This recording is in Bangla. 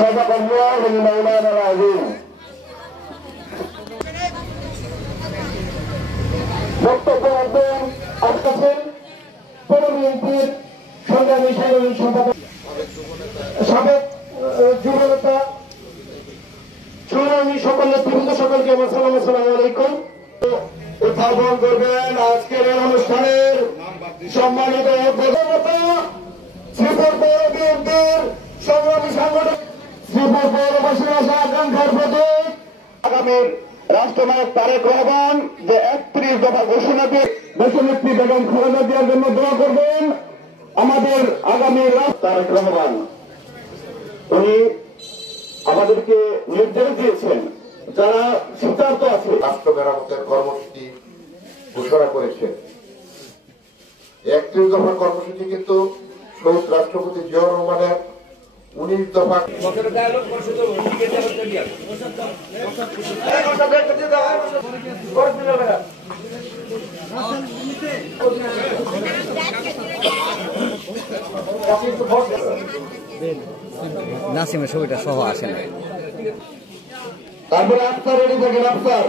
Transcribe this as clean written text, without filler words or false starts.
صدق الله المولانا العظيم বক্তব্য রাখবেন আসছেন পৌরবিএনপির সংগ্রামী সাধারণ সম্পাদক সাবেক যুবনেতা সংগ্রামী সকল নেতৃবৃন্দ সকলকে আমার সালাম। আসসালামু আলাইকুম। উদ্বোধন করবেন আজকের এই অনুষ্ঠানের সম্মানিত উদ্বোধনতা শ্রীপুর পৌর বিএনপির সংগ্রামী সাংগঠনিক শ্রীপুর পৌরবাসীর আশা আকাঙ্ক্ষার প্রতীক আগামীর রাষ্ট্রনায়ক তারেক রহমান যে 31 দফা ঘোষণা দিয়ে দেশনেত্রী বেগম খালেদা জিয়ার জন্য দোয়া করবেন। আমাদের আগামী তারেক রহমান উনি আমাদেরকে নির্দেশ দিয়েছেন যারা সিদ্ধান্ত আছে রাষ্ট্র মেরামতের কর্মসূচি ঘোষণা করেছেন। 31 দফার কর্মসূচি কিন্তু শহীদ রাষ্ট্রপতি জিয়াউর রহমানের 19 দফা নাসিমের ছবিটা সহ আসেন। তারপরে আফতার রেডি থাকেন। আফতার